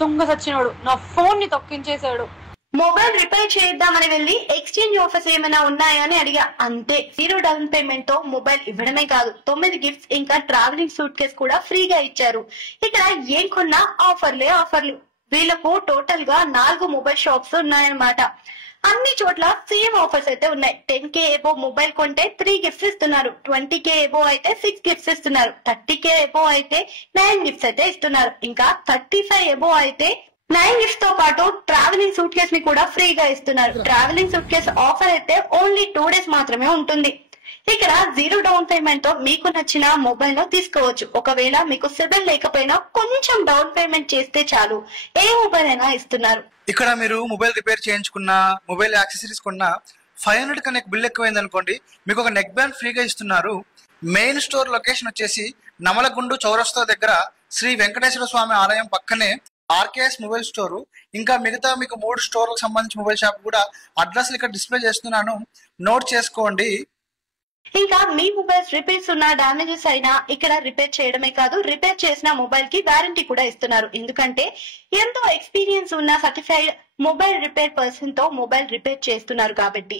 దొంగ సచ్చినోడు నా ఫోన్ ని తొక్కించేశాడు. మొబైల్ రిపేర్ చేద్దామని వెళ్ళి ఎక్స్చేంజ్ ఆఫర్స్ ఏమైనా ఉన్నాయా అని అడిగా. అంతే, 0 డౌన్ పేమెంట్ తో మొబైల్ ఇవ్వడమే కాదు 9 గిఫ్ట్స్ ఇంకా ట్రావెలింగ్ సూట్ కేస్ కూడా ఫ్రీగా ఇచ్చారు. ఇక్కడ ఏం కొన్నా ఆఫర్లే ఆఫర్లు. వీళ్ళకు టోటల్ గా 4 మొబైల్ షాప్స్ ఉన్నాయన్నమాట. అన్ని చోట్ల సేమ్ ఆఫర్స్ అయితే ఉన్నాయి. 10K ఎబో మొబైల్ కొంటే 3 గిఫ్ట్స్ ఇస్తున్నారు. 20K ఎబో అయితే 6 గిఫ్ట్స్ ఇస్తున్నారు. 30K ఎబో అయితే 9 గిఫ్ట్స్ అయితే ఇస్తున్నారు. ఇంకా 35 ఎబో అయితే 9 గిఫ్ట్స్ తో పాటు ట్రావెలింగ్ సూట్ కేస్ ని కూడా ఫ్రీగా ఇస్తున్నారు. ట్రావెలింగ్ సూట్ కేస్ ఆఫర్ అయితే ఓన్లీ 2 డేస్ మాత్రమే ఉంటుంది. ఇక్కడ 0 డౌన్ పేమెంట్ తో మీకు నచ్చిన మొబైల్ లో తీసుకోవచ్చు. ఒకవేళ మీకు సిబిల్ లేకపోయినా కొంచెం డౌన్ పేమెంట్ చేస్తే చాలు, ఏ మొబైల్ అయినా ఇస్తున్నారు. ఇక్కడ మీరు మొబైల్ రిపేర్ చేయించుకున్న, మొబైల్ యాక్సెసరీస్ కొన్న 500 కన్నా బిల్ ఎక్కువైంది అనుకోండి, మీకు ఒక నెక్ బ్యాండ్ ఫ్రీగా ఇస్తున్నారు. మెయిన్ స్టోర్ లొకేషన్ వచ్చేసి నమలగుండు చౌరస్తా దగ్గర శ్రీ వెంకటేశ్వర స్వామి ఆలయం పక్కనే ఆర్కేఎస్ మొబైల్ స్టోరు. ఇంకా మిగతా మీకు 3 స్టోర్లకు సంబంధించి మొబైల్ షాప్ కూడా అడ్రస్లు ఇక్కడ డిస్ప్లే చేస్తున్నాను, నోట్ చేసుకోండి. ఇంకా మీ మొబైల్స్ రిపేర్స్ ఉన్న డామేజెస్ అయినా ఇక్కడ రిపేర్ చేయడమే కాదు, రిపేర్ చేసిన మొబైల్ కి వారంటీ కూడా ఇస్తున్నారు. ఎందుకంటే ఎంతో ఎక్స్పీరియన్స్ ఉన్న సర్టిఫైడ్ మొబైల్ రిపేర్ పర్సన్ తో మొబైల్ రిపేర్ చేస్తున్నారు కాబట్టి.